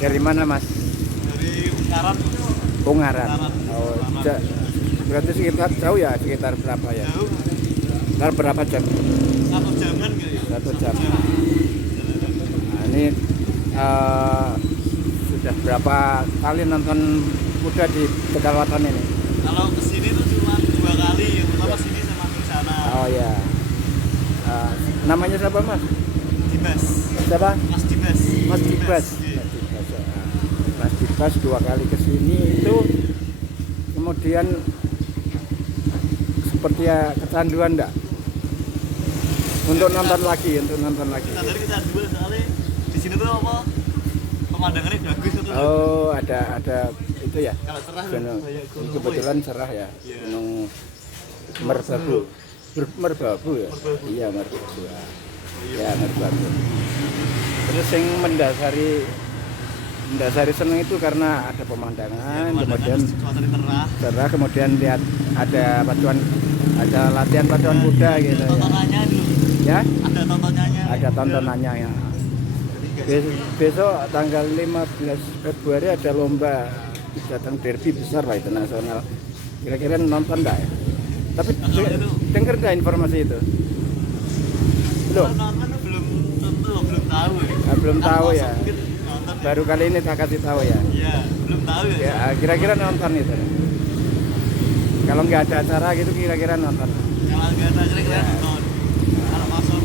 Dari mana Mas? Dari Ungaran. Ungaran. Oh, berarti sekitar jauh ya, sekitar berapa ya? Jauh. Sekitar berapa jam? 1 jaman gitu ya. 1 jam. Nah, ini sudah berapa kali nonton kuda di Tegalwaton ini? Kalau kesini tuh cuma 2 kali, yang pertama sini sama di sana. Oh ya. Namanya siapa Mas? Dibas. Siapa? Mas Dibas. Mas Dibas. Iya. Mas Dibas 2 kali ke sini itu kemudian seperti ya kecanduan enggak? Untuk nonton lagi. Kita dari kecanduan soalnya di sini tuh apa? Pemandangannya bagus itu. Oh, ada itu ya. Kalau cerah Gunung. kayak Ini gunung kebetulan cerah ya. Iya. Gunung Merbabu. Merbabu ya? Merbabu. Iya, Merbabu. Iya. Ya, Merbabu. Terus yang mendasari seneng itu karena ada pemandangan, kemudian suasana cerah, kemudian lihat ada latihan pacuan kuda gitu ya. Tontonannya dulu. Ya, Ada tontonannya. ada tontonannya ya. Besok tanggal 15 Februari ada lomba Jateng Derby besar lah itu nasional. Kira-kira nonton enggak ya? Tapi dengar enggak informasi itu? Belum. Nonton belum tentu, belum tahu ya. Belum tahu ya. Nonton. Baru kali ini tak kasih tahu ya. Iya, belum tahu ya. Ya, kira-kira nonton itu. Kalau nggak ada acara gitu kira-kira nonton. Kalau nggak ada kira-kira nonton. Kalau masuk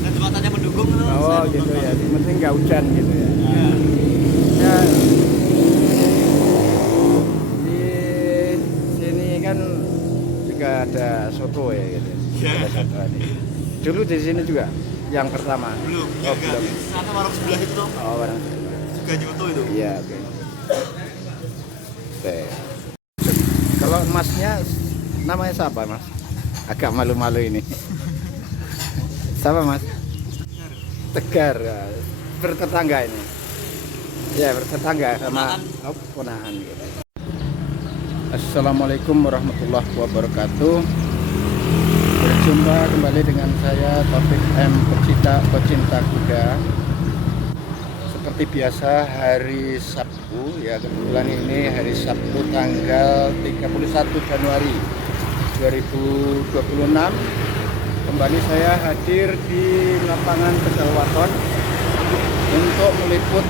dan cuacanya mendukung tuh. Oh saya gitu nonton. ya. Yang penting nggak hujan gitu ya. Iya. Ya, di sini kan juga ada soto ya gitu. Iya. Ada soto ini. Dulu di sini juga yang pertama. Belum. Oh, Enggak. belum. Sana warung sebelah itu Oh, barang. juga nyoto itu. Iya, oke. Oke. Kalau masnya namanya siapa, Mas? Agak malu-malu ini. Siapa, Mas? Tegar. Bertetangga ini. Ya, bertetangga sama ponakan gitu. Assalamualaikum warahmatullahi wabarakatuh. Berjumpa kembali dengan saya Taufik M. Pecinta kuda. Seperti biasa hari Sabtu ya, kebetulan ini hari Sabtu tanggal 31 Januari 2026. Kembali saya hadir di lapangan Tegalwaton untuk meliput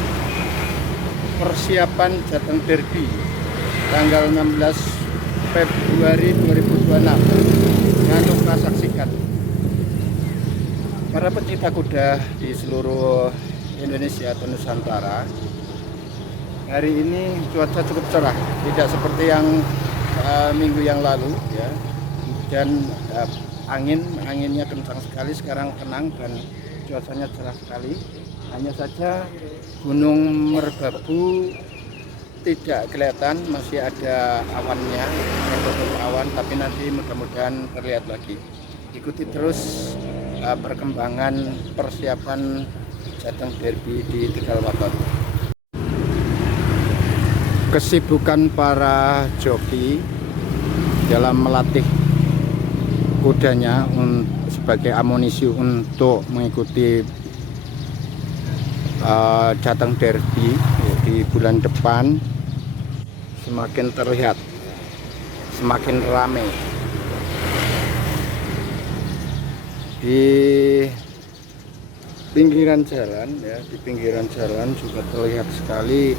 persiapan Jateng Derby tanggal 16 Februari 2026. Jangan lupa saksikan. Para pecinta kuda di seluruh Indonesia atau Nusantara, hari ini cuaca cukup cerah, tidak seperti yang minggu yang lalu ya. Dan anginnya kencang sekali, sekarang tenang dan cuacanya cerah sekali. Hanya saja Gunung Merbabu tidak kelihatan, masih ada awannya, tertutup awan, tapi nanti mudah-mudahan terlihat lagi. Ikuti terus perkembangan persiapan Jateng Derby di Tegalwaton. Kesibukan para joki dalam melatih kudanya sebagai amunisi untuk mengikuti Jateng Derby di bulan depan semakin terlihat, semakin ramai. Di pinggiran jalan ya, di pinggiran jalan juga terlihat sekali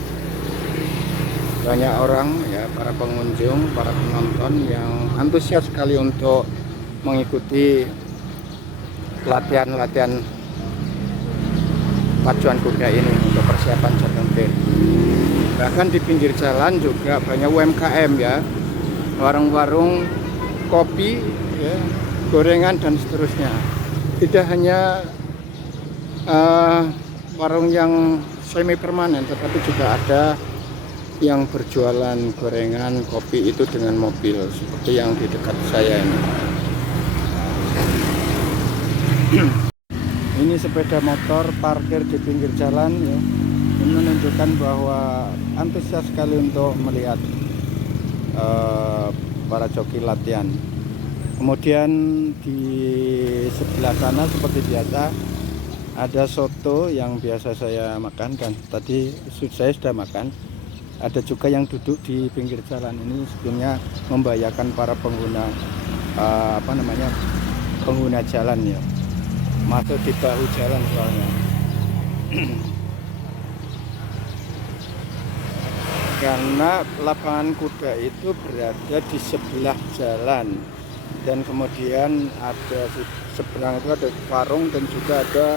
banyak orang ya, para pengunjung, para penonton yang antusias sekali untuk mengikuti latihan-latihan pacuan kuda ini untuk persiapan Jateng Derby. Bahkan di pinggir jalan juga banyak UMKM ya, warung-warung kopi ya, gorengan dan seterusnya. Tidak hanya warung yang semi permanen, tetapi juga ada yang berjualan gorengan, kopi itu dengan mobil seperti yang di dekat saya ini. Ini sepeda motor parkir di pinggir jalan ya. Ini menunjukkan bahwa antusias sekali untuk melihat para joki latihan. Kemudian di sebelah sana seperti biasa ada soto yang biasa saya makan dan tadi saya sudah makan. Ada juga yang duduk di pinggir jalan. Ini sebelumnya membahayakan para pengguna pengguna jalan ya, masuk di bahu jalan soalnya. Karena lapangan kuda itu berada di sebelah jalan dan kemudian ada seberang itu ada warung dan juga ada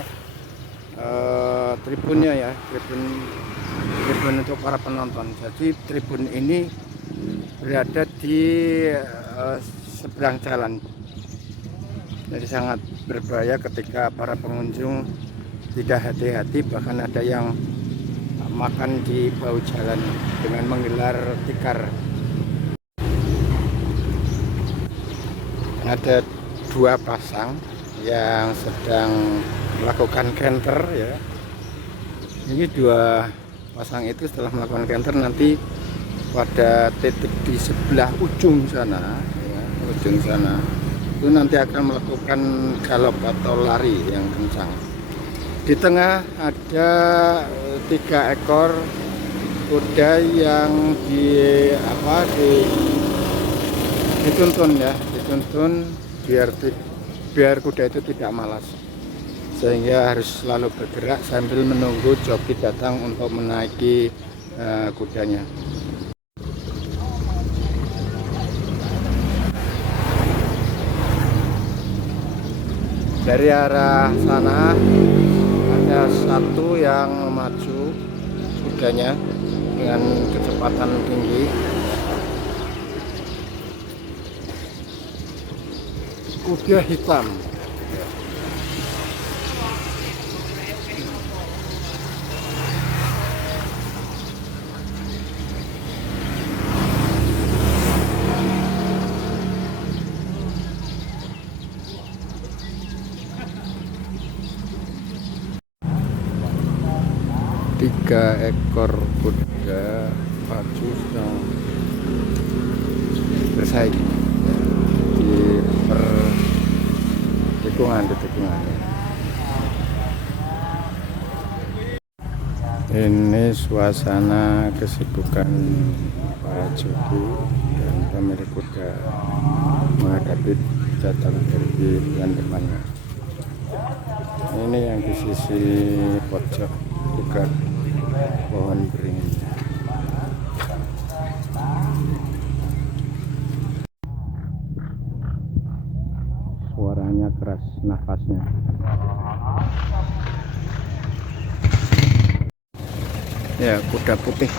tribunnya ya, tribun untuk para penonton. Jadi tribun ini berada di seberang jalan. Jadi sangat berbahaya ketika para pengunjung tidak hati-hati, bahkan ada yang makan di bahu jalan dengan menggelar tikar. Ada dua pasang yang sedang melakukan kenter ya. Ini dua pasang itu setelah melakukan kenter nanti pada titik di sebelah ujung sana ya, ujung sana itu nanti akan melakukan galop atau lari yang kencang. Di tengah ada 3 ekor kuda yang dituntun ya, dituntun biar kuda itu tidak malas, sehingga harus selalu bergerak sambil menunggu joki datang untuk menaiki kudanya. Dari arah sana ada satu yang maju kudanya dengan kecepatan tinggi. Kuda hitam. Tiga ekor kuda pacu sedang bersaing di tikungan. Ini suasana kesibukan para joki dan pemilik kuda menghadapi datang dari bulan depannya. Ini yang di sisi pojok juga pohon beringin. Suaranya keras, nafasnya. Ya, kuda putih.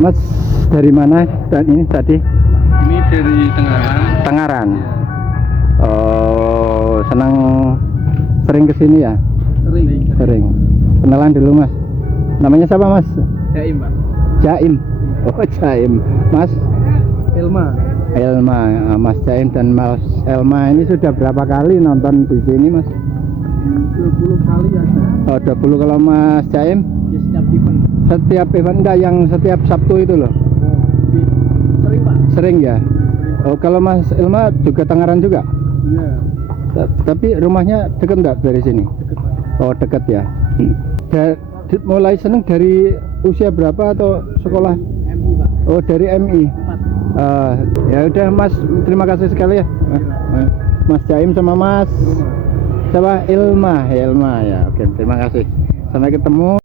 Mas, dari mana ini tadi? Ini dari Tengaran. Tengaran. Oh, senang sering kesini ya? Sering. Kenalan dulu Mas. Namanya siapa Mas? Jaim, Pak. Jaim. Oh, Jaim. Mas? Elma. Mas Jaim dan Mas Elma ini sudah berapa kali nonton di sini Mas? 20 kali ada. Oh, 20 kalau Mas Jaim? Ya, setiap event. Setiap event enggak yang setiap Sabtu itu loh? Sering, Pak. Sering ya? Oh, kalau Mas Elma juga Tengaran juga? Iya. Tapi rumahnya dekat enggak dari sini? Dekat, Pak. Oh, dekat ya. Mulai seneng dari usia berapa atau sekolah? MI, Pak. Oh, dari MI. 4. Ya udah Mas, terima kasih sekali ya. Mas Jaim sama Mas siapa? Ilma ya. Oke, terima kasih. Sampai ketemu.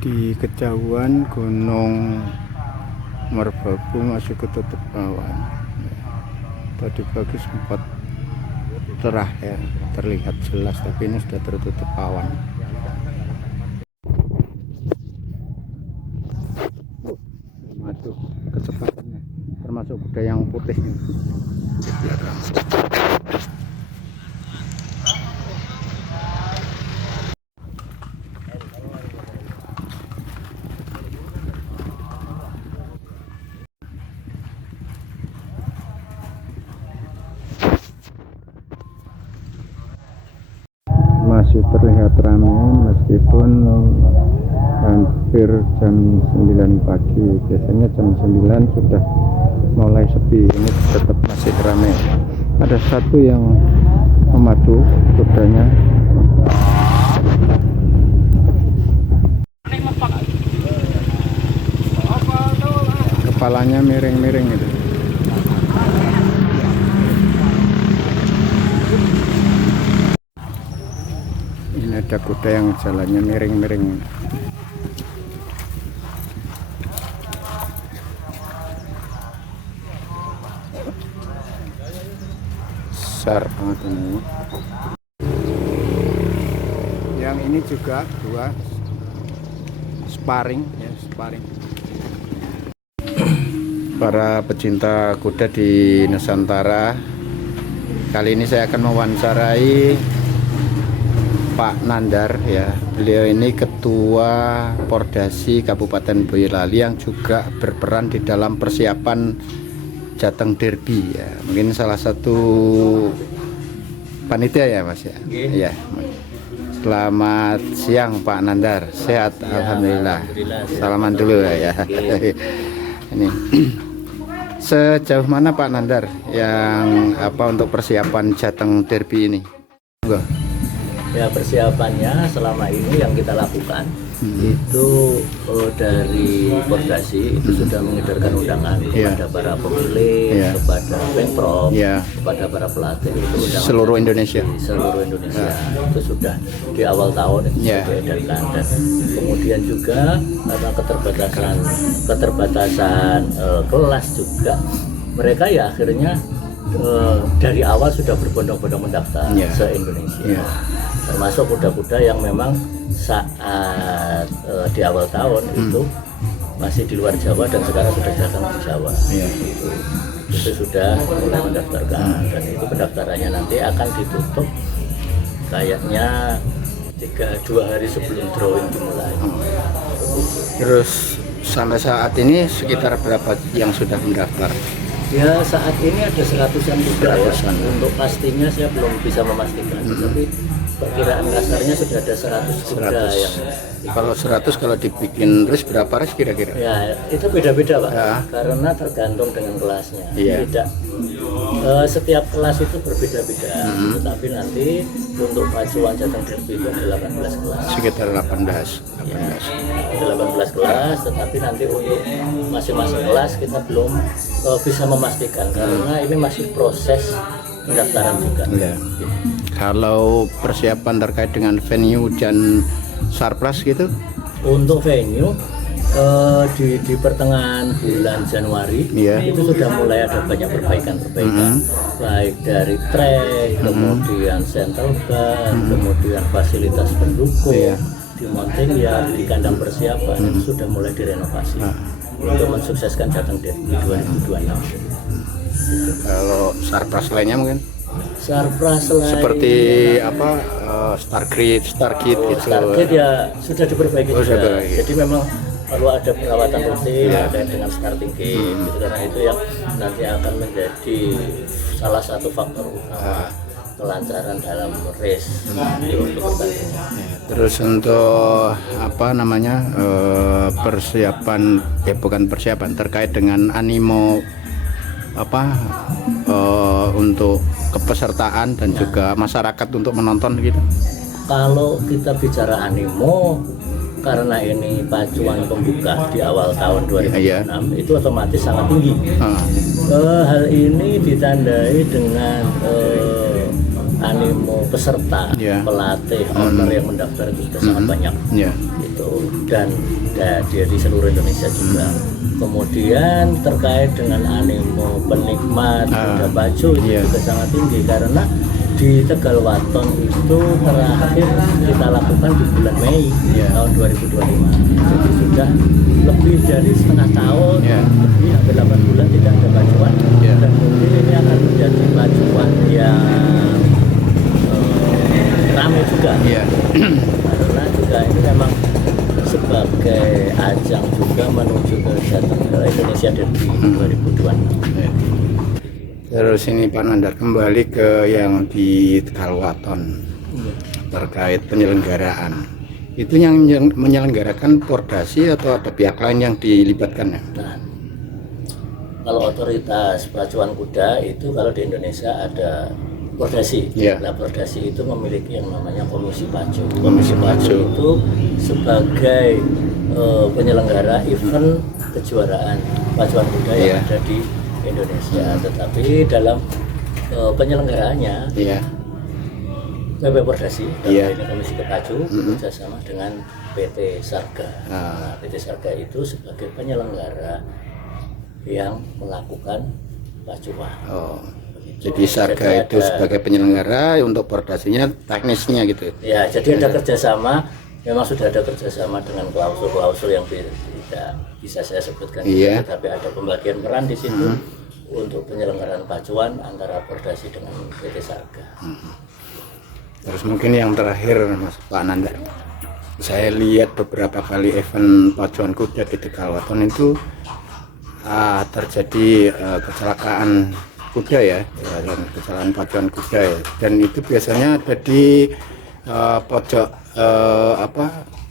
Di kejauhan Gunung Merbabu masih ketutup awan. Tadi pagi sempat cerah ya, terlihat jelas, tapi ini sudah tertutup awan. Waduh, kecepatannya termasuk kuda yang putih ini di belakang. pun hampir jam 9 pagi. Biasanya jam 9 sudah mulai sepi. Ini tetap masih ramai. Ada satu yang memadu kudanya. Kepalanya miring-miring itu. Ini ada kuda yang jalannya miring-miring. Besar banget ini. Yang ini juga dua sparring ya, sparring. Para pecinta kuda di Nusantara, kali ini saya akan mewawancarai Pak Nandar ya. Beliau ini ketua Pordasi Kabupaten Boyolali yang juga berperan di dalam persiapan Jateng Derby ya. Mungkin salah satu panitia ya Mas ya. Iya. Selamat siang Pak Nandar. Sehat ya, alhamdulillah. Salaman dulu ya. Ini sejauh mana Pak Nandar yang untuk persiapan Jateng Derby ini? Enggak. Ya, persiapannya selama ini yang kita lakukan itu dari Pordasi itu sudah mengedarkan undangan kepada para pemilih, kepada Pemprov, kepada para pelatih itu undangan seluruh Indonesia. Seluruh Indonesia itu sudah di awal tahun itu sudah diedarkan, dan kemudian juga karena keterbatasan kelas juga mereka ya akhirnya dari awal sudah berbondong-bondong mendaftar se-Indonesia. Termasuk kuda-kuda yang memang saat di awal tahun itu masih di luar Jawa dan sekarang sudah datang di Jawa. Itu sudah mulai mendaftarkan, dan itu pendaftarannya nanti akan ditutup kayaknya 2 hari sebelum drawing dimulai. Terus sampai saat ini sekitar berapa yang sudah mendaftar? Ya, saat ini ada 100-an kuda ya. Untuk pastinya saya belum bisa memastikan, tapi perkiraan kasarnya sudah ada 100 kuda yang kalau 100 kalau dibikin race berapa race kira-kira? Ya, itu beda-beda Pak, karena tergantung dengan kelasnya. Tidak setiap kelas itu berbeda-beda, tetapi nanti untuk pacuan Jateng Derby itu ada 18 kelas. Sekitar 18 kelas, tetapi nanti untuk masing-masing kelas kita belum bisa memastikan karena ini masih proses pendaftaran juga. Kalau persiapan terkait dengan venue dan surplus gitu? Untuk venue di pertengahan bulan Januari itu sudah mulai ada banyak perbaikan, baik dari track, kemudian central bar, kemudian fasilitas pendukung, di mountain yard, di kandang persiapan itu sudah mulai direnovasi untuk mensukseskan Jateng Derby 2026. Kalau surplus lainnya mungkin? Surplus lain seperti Stargate gitu. Stargate ya sudah diperbaiki juga. Jadi memang perlu ada perawatan rutin terkait dengan starting gate gitu, karena itu yang nanti akan menjadi salah satu faktor utama kelancaran dalam race untuk pertandingan. Terus untuk persiapan bukan persiapan terkait dengan animo untuk kepesertaan dan juga masyarakat untuk menonton gitu. Kalau kita bicara animo, karena ini pacuan pembuka di awal tahun 2006 itu otomatis sangat tinggi. Hal ini ditandai dengan animo peserta, pelatih, owner yang mendaftar itu sudah sangat banyak. Itu dan dari seluruh Indonesia juga. Kemudian terkait dengan animo penikmat kuda pacu itu juga sangat tinggi karena di Tegal Waton itu terakhir kita lakukan di bulan Mei tahun 2025. Jadi sudah lebih dari setengah tahun, lebih hampir 8 bulan tidak ada pacuan, dan mungkin ini akan menjadi pacuan yang ramai juga. Karena juga ini memang sebagai ajang juga menuju ke Jateng Indonesia Derby 2026. Terus ini Pak Nandar kembali ke yang di Tegal Waton terkait penyelenggaraan. itu yang menyelenggarakan Pordasi atau ada pihak lain yang dilibatkan ya? Nah, kalau otoritas pacuan kuda itu kalau di Indonesia ada Pordasi. Iya. Nah, Pordasi itu memiliki yang namanya Komisi Pacu. Komisi Pacu. Itu sebagai penyelenggara event kejuaraan pacuan kuda yang Iya. ada di Indonesia. Tetapi dalam penyelenggaraannya Iya. PP Pordasi, Iya. ini Komisi Kepacu bekerjasama dengan PT Sarga. Nah, PT Sarga itu sebagai penyelenggara yang melakukan pacuan. Oh. Jadi Sarga itu sebagai penyelenggara, untuk Pordasinya teknisnya gitu. Ya, jadi ada kerjasama, memang sudah ada kerjasama dengan klausul-klausul yang tidak bisa saya sebutkan, Iya. tetapi ada pembagian peran di situ untuk penyelenggaraan pacuan antara Pordasi dengan PT Sarga. Terus mungkin yang terakhir Mas Pak Nanda, saya lihat beberapa kali event pacuan kuda di Tegalwaton itu terjadi kecelakaan kuda ya, dan kecelakaan pacuan kuda ya, dan itu biasanya ada di pojok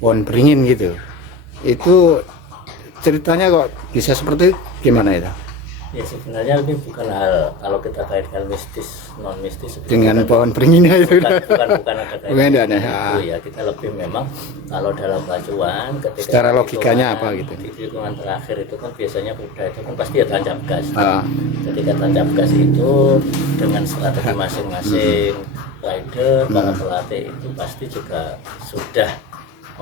pohon beringin gitu. Itu ceritanya kok bisa seperti gimana itu? Ya sebenarnya ini bukan hal, kalau kita kaitkan mistis non mistis Dengan pohon beringinnya itu bukan ada kaitan Bukan ada, itu ya, kita lebih memang kalau dalam pacuan ketika Secara logikanya apa gitu? di tikungan terakhir itu kan biasanya kuda itu kan pasti ya tancap gas. Ah. Ketika tancap gas itu dengan strategi masing-masing rider, para pelatih itu pasti juga sudah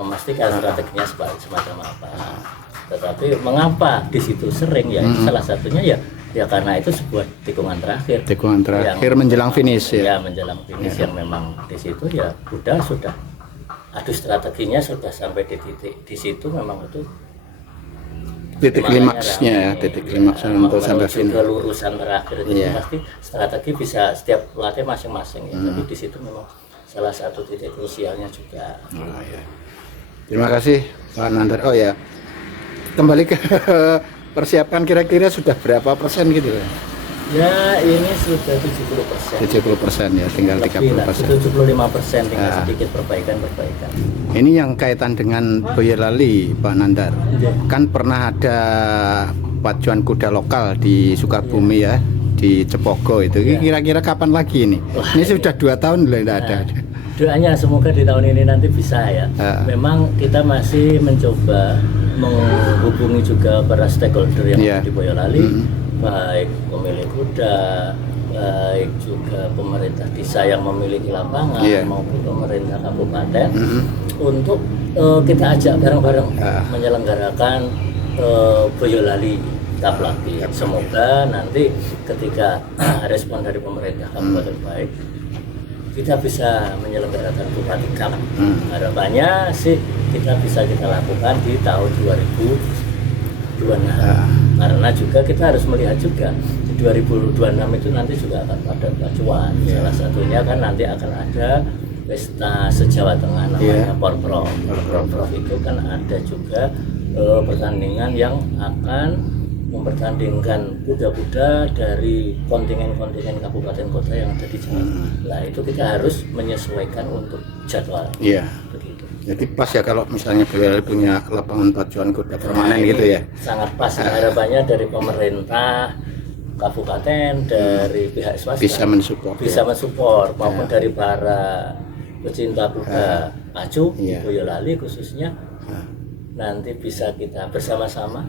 memastikan strateginya semacam apa. Tetapi mengapa di situ sering ya? Itu salah satunya ya karena itu sebuah tikungan terakhir. Tikungan terakhir menjelang finish ya. Ya menjelang finish yang memang di situ ya kuda sudah adu strateginya sudah sampai di titik di situ memang itu Titik klimaksnya ya, titik klimaksnya untuk sampai finish. ke lurusan terakhir itu Iya. pasti strategi bisa setiap pelatih masing-masing ya. Tapi di situ memang salah satu titik krusialnya juga. Oh, ya. Terima kasih Pak Nandar. Oh ya, kembali ke persiapan, kira-kira sudah berapa persen gitu ya? Ya ini sudah 70%. 70% ya, tinggal 30%. 75% tinggal Ah. sedikit perbaikan. Ini yang kaitan dengan Boyolali Pak Nandar. Kan pernah ada pacuan kuda lokal di Sukabumi ya, di Cepogo itu. Kira-kira kapan lagi ini? Ini sudah 2 tahun loh tidak ada. Doanya semoga di tahun ini nanti bisa ya. Ah. Memang kita masih mencoba menghubungi juga para stakeholder yang Iya. ada di Boyolali, baik pemilik kuda, baik juga pemerintah desa yang memiliki lapangan Iya. maupun pemerintah kabupaten untuk kita ajak bareng-bareng menyelenggarakan Boyolali Cup lagi. Semoga nanti ketika respon dari pemerintah kabupaten baik, kita bisa menyelenggarakan Bupati Cup. Harapannya sih kita lakukan di tahun 2026. Karena juga kita harus melihat juga di 2026 itu nanti juga akan ada pacuan. Salah satunya kan nanti akan ada pesta se-Jawa Tengah namanya Porprov. Porprov itu kan ada juga pertandingan yang akan mempertandingkan kuda-kuda dari kontingen-kontingen kabupaten kota yang ada di Jawa Tengah. Nah itu kita harus menyesuaikan untuk jadwal. Iya. Begitu. Jadi pas ya kalau misalnya Boyolali punya lapangan pacuan kuda permanen gitu ya. Sangat pas. Harapannya dari pemerintah kabupaten, dari pihak swasta Bisa mensupport. bisa mensupport maupun dari para pecinta kuda pacu di Iya. Boyolali khususnya. Nanti bisa kita bersama-sama.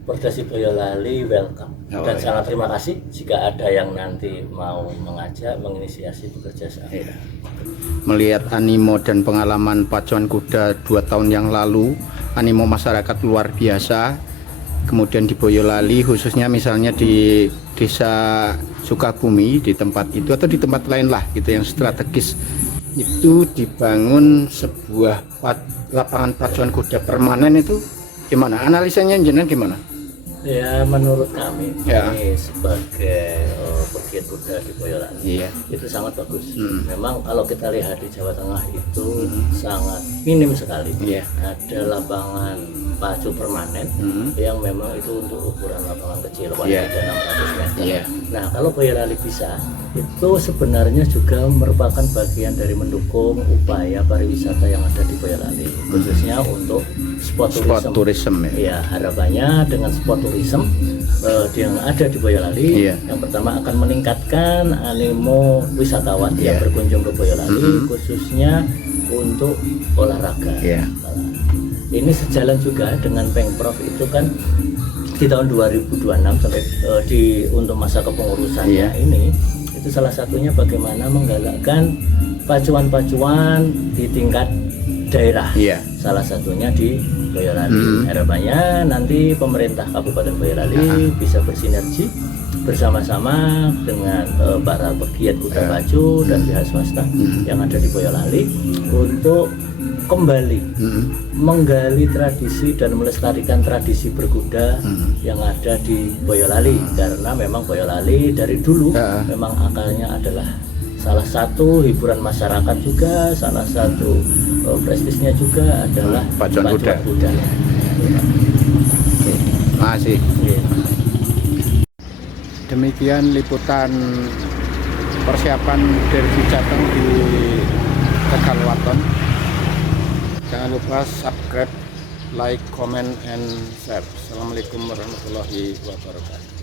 Pordasi Boyolali welcome dan sangat terima kasih jika ada yang nanti mau mengajak menginisiasi bekerja sama. Iya. Melihat animo dan pengalaman pacuan kuda 2 tahun yang lalu, animo masyarakat luar biasa. Kemudian di Boyolali khususnya misalnya di desa Sukabumi, di tempat itu atau di tempat lain lah gitu yang strategis, itu dibangun sebuah lapangan pacuan kuda permanen. Itu gimana analisanya jenengan gimana? Ya menurut kami Ya. ini sebagai pegiat kuda di Boyolali Iya. itu sangat bagus. Memang kalau kita lihat di Jawa Tengah itu sangat minim sekali. Iya. Ada lapangan pacu permanen yang memang itu untuk ukuran lapangan kecil, paling Iya. tidak 600 meter. Iya. Nah kalau Boyolali bisa, itu sebenarnya juga merupakan bagian dari mendukung upaya pariwisata yang ada di Boyolali, khususnya untuk spot Spot tourism. tourism ya. Ya, harapannya dengan spot tourism yang ada di Boyolali, Iya. yang pertama akan meningkatkan animo wisatawan yang Iya. berkunjung ke Boyolali, khususnya untuk olahraga. Iya. Ini sejalan juga dengan Pengprov itu kan di tahun 2026 sampai untuk masa kepengurusannya Iya. ini, itu salah satunya bagaimana menggalakkan pacuan-pacuan di tingkat daerah. Iya. Salah satunya di Boyolali. Harapannya nanti pemerintah Kabupaten Boyolali bisa bersinergi bersama-sama dengan para pegiat kuda pacu dan pihak swasta yang ada di Boyolali untuk kembali menggali tradisi dan melestarikan tradisi berkuda yang ada di Boyolali, karena memang Boyolali dari dulu memang akalnya adalah salah satu hiburan masyarakat juga, salah satu prestisnya juga adalah Pacuan kuda. kuda. Masih. Iya. Demikian liputan persiapan Derby Jateng di Tegal Waton. Jangan lupa subscribe, like, comment, and share. Assalamualaikum warahmatullahi wabarakatuh.